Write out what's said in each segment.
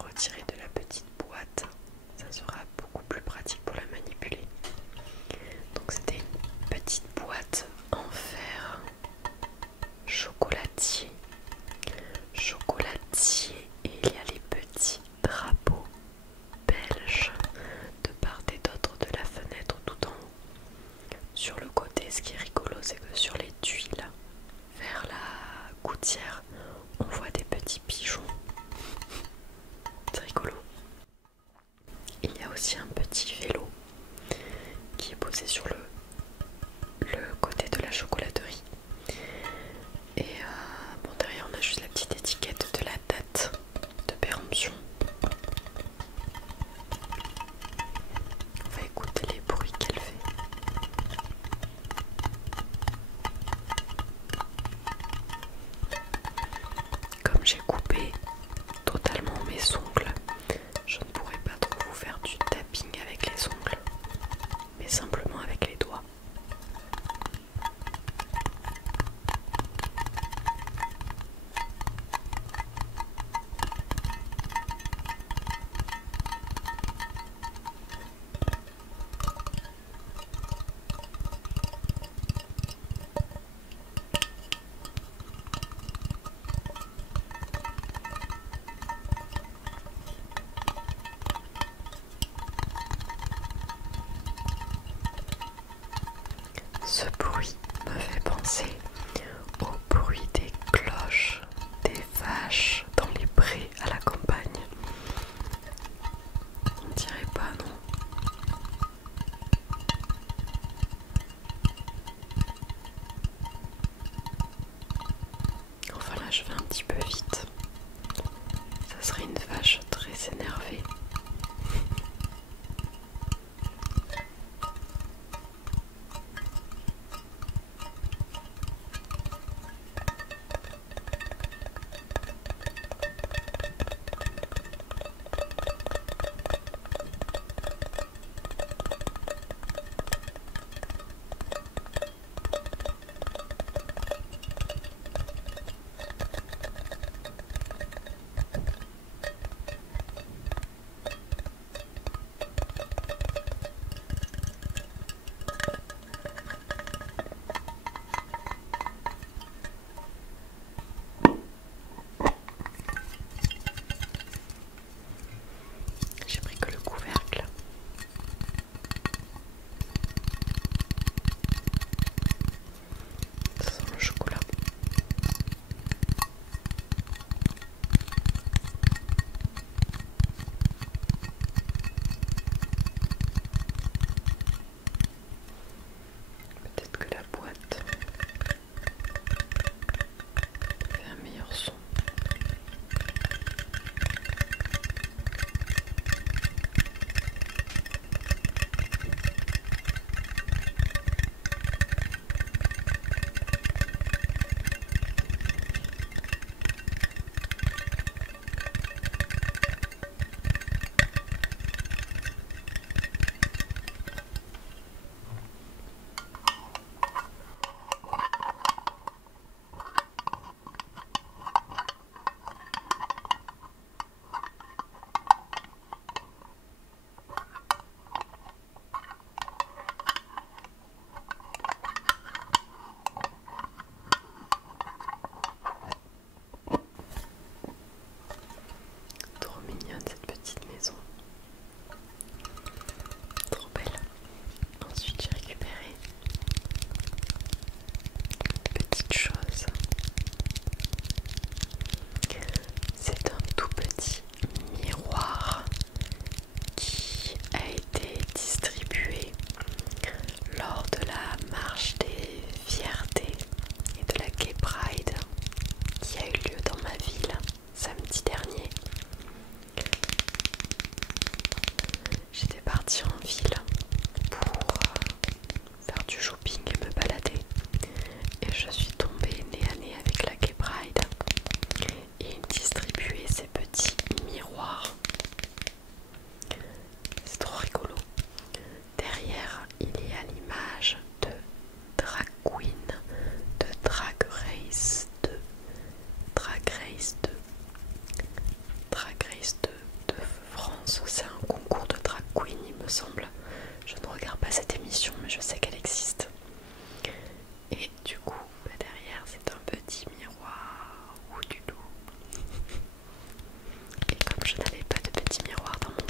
retirer de la petite boîte, ça sera beaucoup plus pratique pour la manipuler. Donc c'était une petite boîte en verre chocolatier. Chocolatier, et il y a les petits drapeaux belges de part et d'autre de la fenêtre tout en haut. Sur le côté, ce qui est rigolo, c'est que sur les tuiles vers la gouttière, on voit des petits pigeons. C'est rigolo. Il y a aussi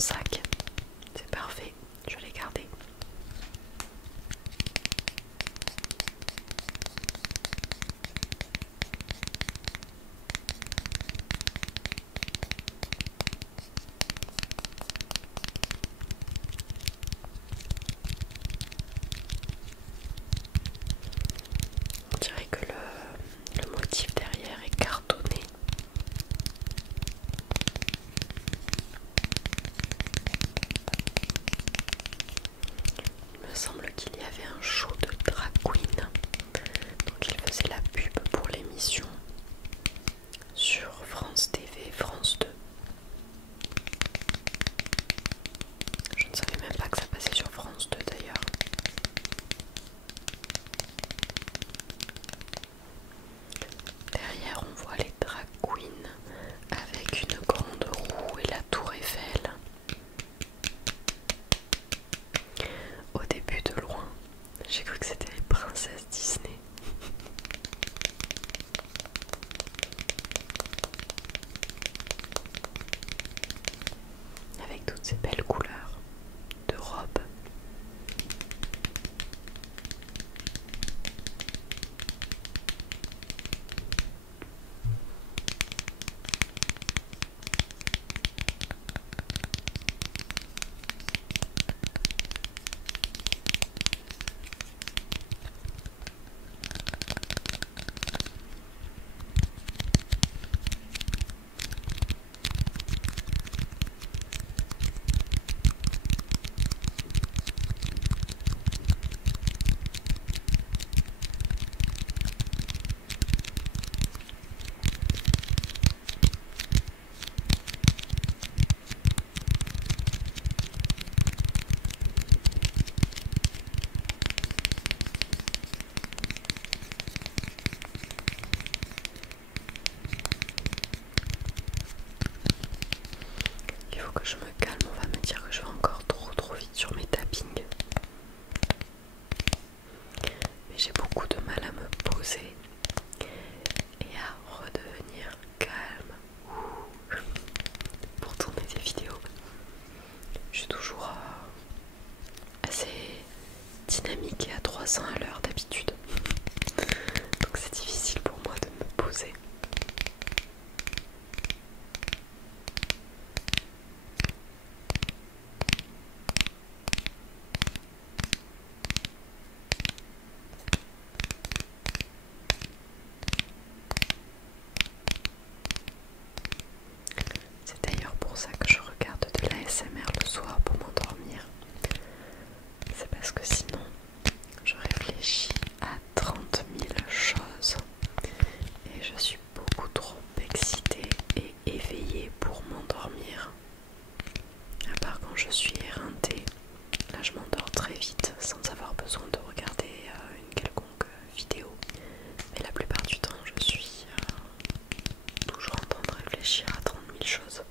sac. C'est parfait, je l'ai gardé. On dirait que le motif derrière est cartonné. Il me semble qu'il y avait un show de drag queen, donc il faisait la pub pour l'émission sur France TV, France 2. Je ne savais même pas que ça passait sur France 2 d'ailleurs. Derrière on voit les drag queens avec une grande roue et la tour Eiffel. Au début, de loin, j'ai cru que c'était les princesses Disney. Avec toutes ces belles couleurs de robes. Il faut que je me calme, on va me dire que je vais encore trop vite sur mes tappings. Mais j'ai beaucoup de mal à me poser et à redevenir calme pour tourner des vidéos. Je suis toujours assez dynamique et à 300 à l'heure d'habitude. Donc c'est difficile pour moi de me poser. C'est d'ailleurs pour ça que je regarde de l'ASMR le soir pour m'endormir. C'est parce que sinon je réfléchis à 30 000 choses et je suis beaucoup trop excitée et éveillée pour m'endormir. À part quand je suis éreintée, là je m'endors très vite sans avoir besoin de regarder une quelconque vidéo. Mais la plupart du temps je suis toujours en train de réfléchir à 30 000 choses.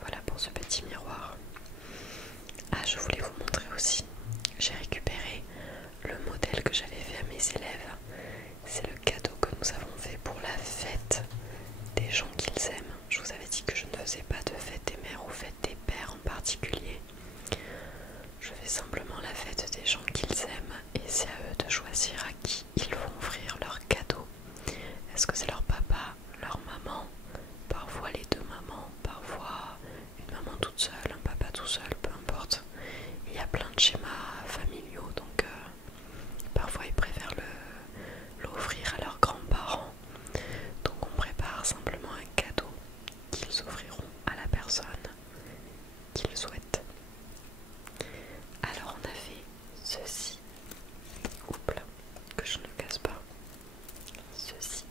Voilà pour ce petit miroir. Ah, je voulais vous montrer aussi. J'ai récupéré le modèle que j'avais fait à mes élèves. C'est le cadeau que nous avons fait pour la fête des gens qu'ils aiment. Je vous avais dit que je ne faisais pas de fête des mères ou fête des pères en particulier. Je fais simplement la fête des gens qu'ils aiment et c'est à eux de choisir à qui ils vont offrir leur cadeau. Est-ce que c'est leur papa, leur maman, parfois les deux mamans, parfois une maman toute seule, un papa tout seul, peu importe. Il y a plein de schémas familiaux, donc parfois ils préfèrent l'offrir à leurs grands-parents. Donc on prépare simplement un cadeau qu'ils offriront à la personne qu'ils souhaitent. Alors on a fait ceci, oups là, que je ne casse pas, ceci,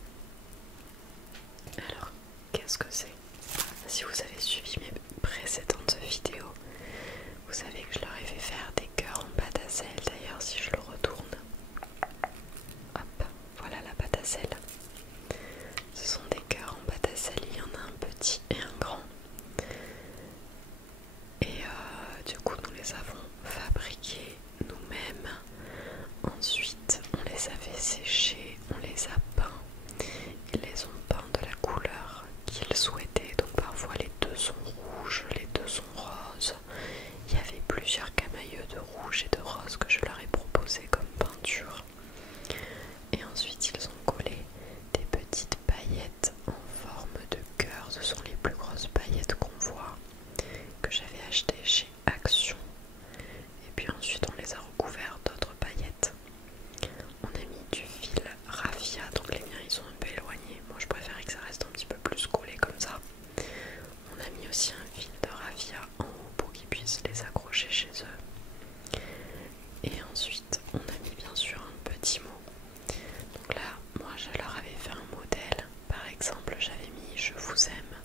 Et ensuite on a mis bien sûr un petit mot. Donc là moi je leur avais fait un modèle. Par exemple j'avais mis je vous aime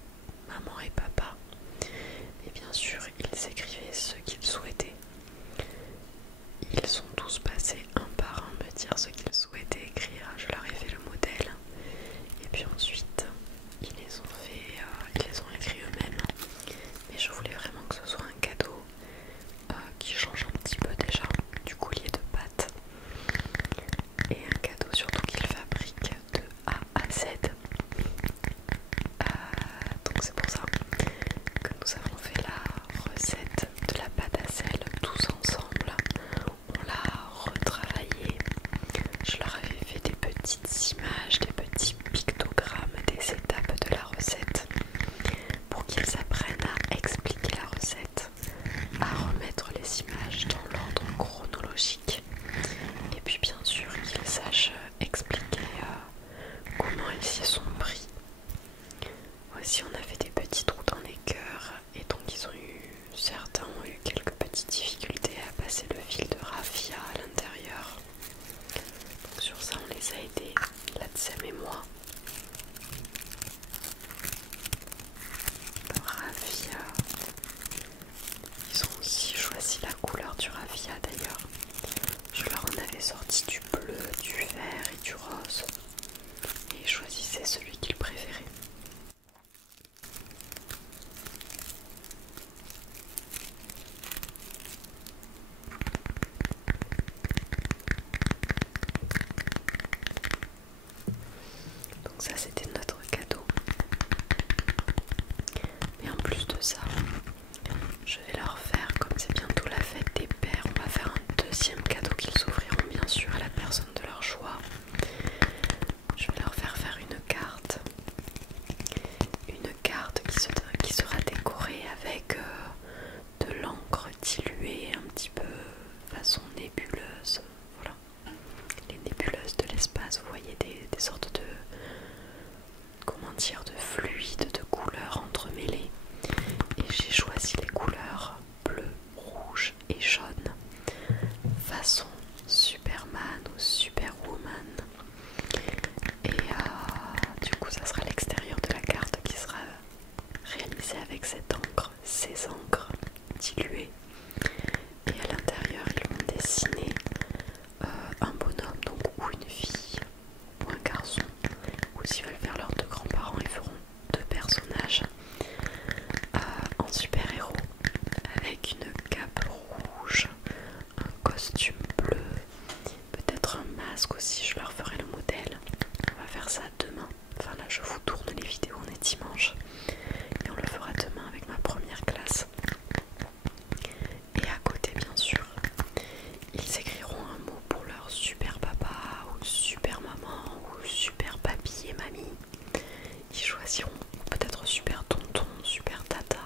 maman et papa. Et bien sûr ils écrivaient ce qu'ils souhaitaient. Ils sont tous passés un par un me dire ce qu'ils souhaitaient écrire. Je leur ai fait le modèle. Et puis ensuite ils les ont écrits eux-mêmes. Mais je voulais vraiment que ce soit un cadeau qui change un petit peu déjà du collier de pâte. Et un cadeau surtout qu'ils fabriquent de A à Z. Donc c'est pour ça que nous avons fait la recette de la pâte à sel tous ensemble. On l'a retravaillée. Je leur avais fait des petites images, des petits pictogrammes des étapes de la recette pour qu'ils apprennent à expliquer la recette, à remettre les images dans l'ordre chronologique et puis bien sûr qu'ils sachent expliquer comment ils s'y sont pris. Aussi on a fait des petits trous dans les cœurs et donc certains ont eu quelques petites difficultés à passer le fil de raffia à l'intérieur. Donc sur ça on les a aidés, Latsem et moi. Le raffia, ils ont aussi choisi la couleur du raffia d'ailleurs. Je leur en avais sorti du bleu, du vert et du rose et ils choisissaient celui qu'ils préféraient. Donc ça c'était notre cadeau. Mais en plus de ça, je vais leur faire, comme c'est bientôt la fête des pères, on va faire un deuxième cadeau qu'ils s'offriront bien sûr à la personne de leur choix. Je vais leur faire une carte. Une carte qui sera décorée avec de l'encre diluée un petit peu façon nébuleuse. Voilà. Les nébuleuses de l'espace, vous voyez des sortes de, comment dire, de fluides, de couleurs entremêlées. Et j'ai choisi les couleurs bleu, rouge et jaune façon Superman ou Superwoman. Et du coup ça sera l'extérieur de la carte qui sera réalisé avec cette encre, ces encres diluées. Et à l'intérieur ils vont dessiner un bonhomme donc, ou une fille ou un garçon, ou s'ils veulent faire leurs deux grands-parents ils feront deux personnages en super-héros avec une cape rouge, un costume bleu, peut-être un masque aussi, je leur ferai le modèle. On va faire ça demain. Enfin là je vous tourne les vidéos, on est dimanche et on le fera demain avec ma première classe. Et à côté bien sûr ils écriront un mot pour leur super papa ou super maman ou super papy et mamie. Ils choisiront peut-être super tonton, super tata,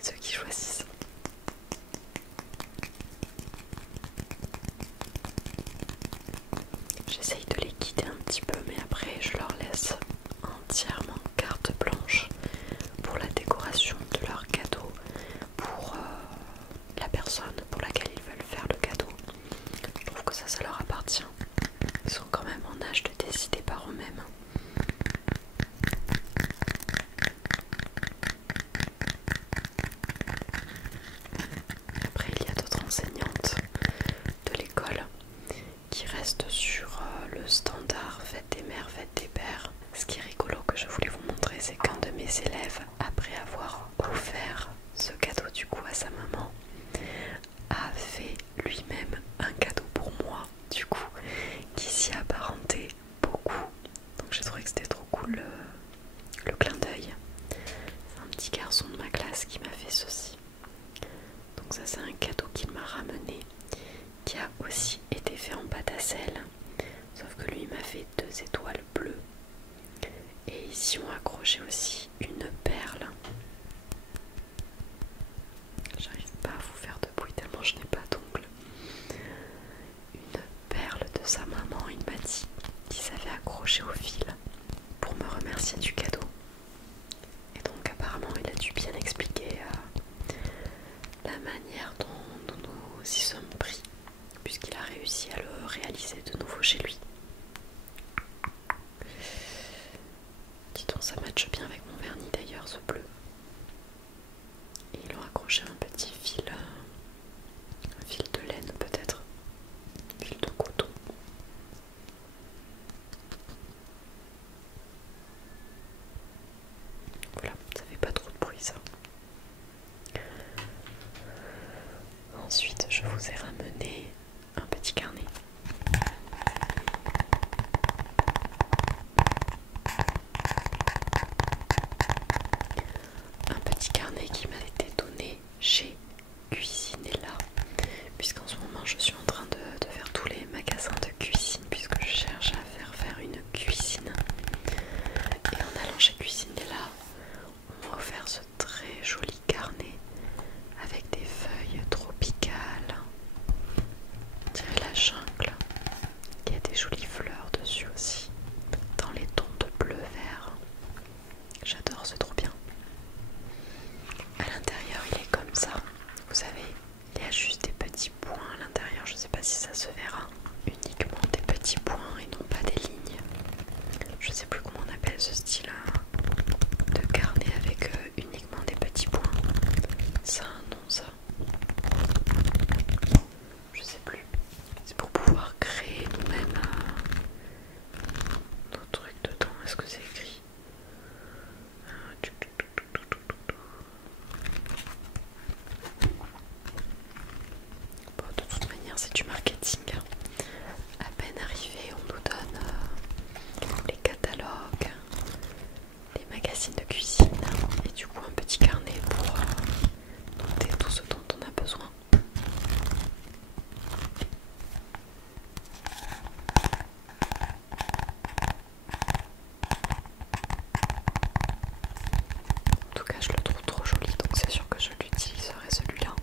ceux qui choisissent. J'essaye de les guider un petit peu mais après je leur laisse entièrement carte blanche pour la décoration de leur cadeau, pour la personne pour laquelle ils veulent faire le cadeau. Je trouve que ça leur appartient. Ils sont quand même en âge de décider par eux-mêmes. Après il y a d'autres enseignantes de l'école qui restent sur le standard fête des mères, fête des pères. Ce qui est rigolo que je voulais vous montrer, c'est qu'un de mes élèves, après avoir offert ce cadeau du coup à sa maman, a fait lui-même un cadeau pour moi du coup qui s'y apparentait beaucoup. Donc j'ai trouvé que c'était trop cool le clin d'œil. C'est un petit garçon de ma classe qui m'a fait ceci. Donc ça c'est un cadeau qu'il m'a ramené, qui a aussi été fait en pâte à sel, sauf que lui m'a fait 2 étoiles bleues. Et ici on a accroché aussi une perle. J'arrive pas à vous faire de bruit tellement je n'ai pas d'ongles. Une perle de sa maman, il m'a dit, qui s'avait accroché au fil pour me remercier du cadeau. Et donc apparemment il a dû bien expliquer la manière dont nous y sommes pris vous ai ramené un petit carnet. Un petit carnet qui m'a été donné chez Cuisinella, puisqu'en ce moment je suis en train de faire tous les magasins de cuisine, puisque je cherche à faire une cuisine. Et en allant chez Cuisinella, on m'a offert ce très joli carnet avec des feuilles tropicales, on dirait la jungle, qui a des jolies fleurs dessus aussi, dans les tons de bleu-vert. J'adore, c'est trop bien. À l'intérieur, il est comme ça, vous savez, il y a juste des petits points à l'intérieur, je sais pas si ça se verra, uniquement des petits points et non pas des lignes. Je sais plus comment on appelle ce style de carnet avec uniquement des petits points. Ça a un nom, ça. Je sais plus. C'est pour pouvoir créer nous-mêmes nos trucs dedans. Est-ce que c'est écrit? Bon, de toute manière, c'est du marketing. À peine arrivé, on nous donne les catalogues, les magazines de cuisine et du coup un petit carnet pour noter tout ce dont on a besoin. En tout cas, je le trouve trop joli, donc c'est sûr que je l'utiliserai celui-là.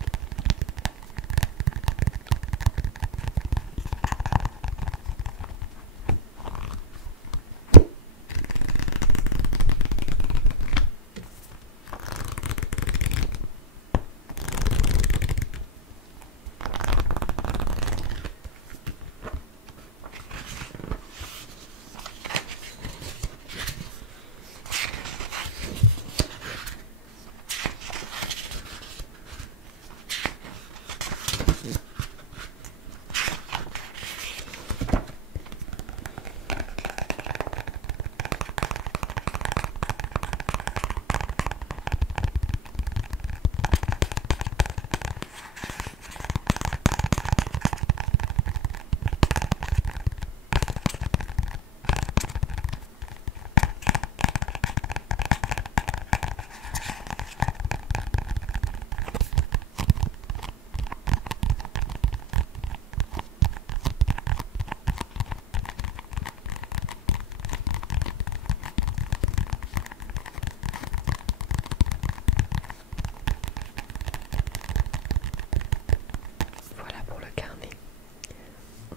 Voilà pour le carnet.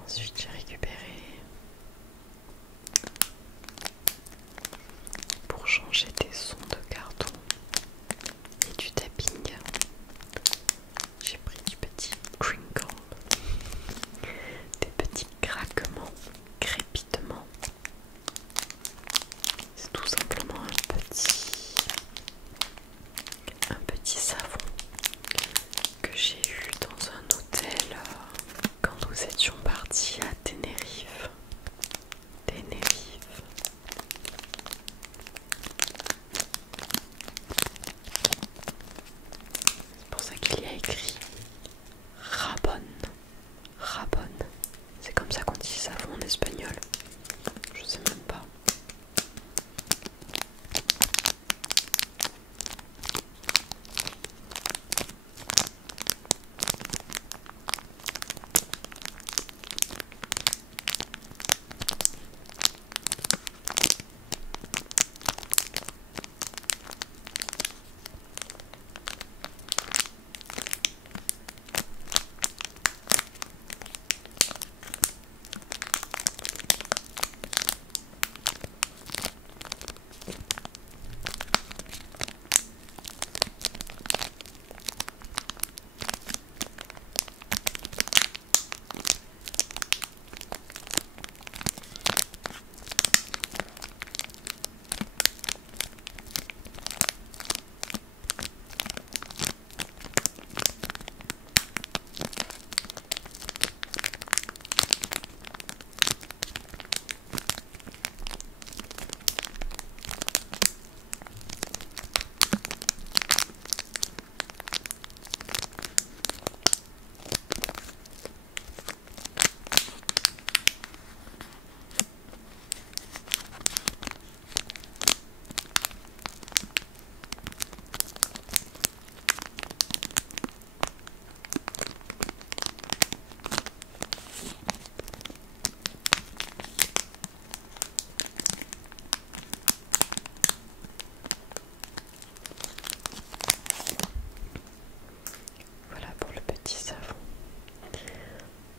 Ensuite, j'ai récupéré, pour changer des sons de carton et du tapping, j'ai pris du petit crinkle, des petits craquements, crépitements. C'est tout simplement un petit savon que j'ai eu dans un hôtel quand nous étions partis à Tenerife. C'est pour ça qu'il y a écrit Rabon. Rabon. C'est comme ça qu'on dit savon en espagnol. Je sais même pas.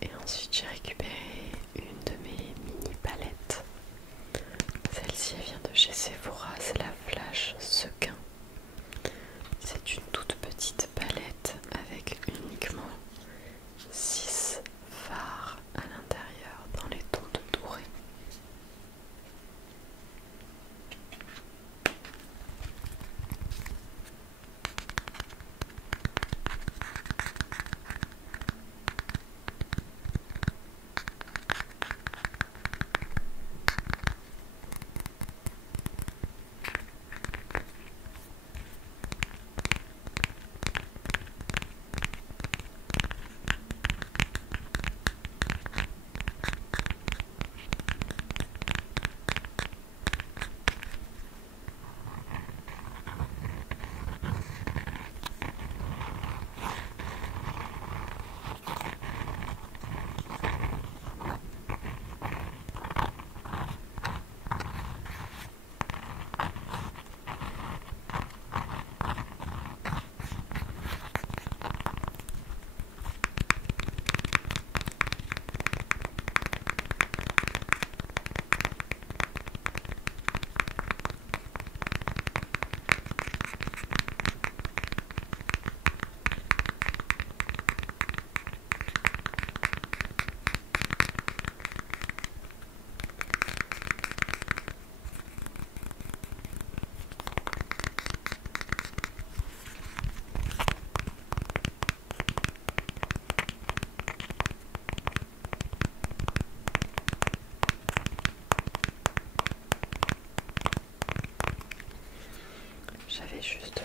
Et ensuite j'ai récupéré une de mes mini palettes. Celle-ci elle vient de chez Sephora, c'est la Flash Sequin. C'est une toute petite palette avec uniquement 6 fards à l'intérieur dans les tons de doré. J'avais juste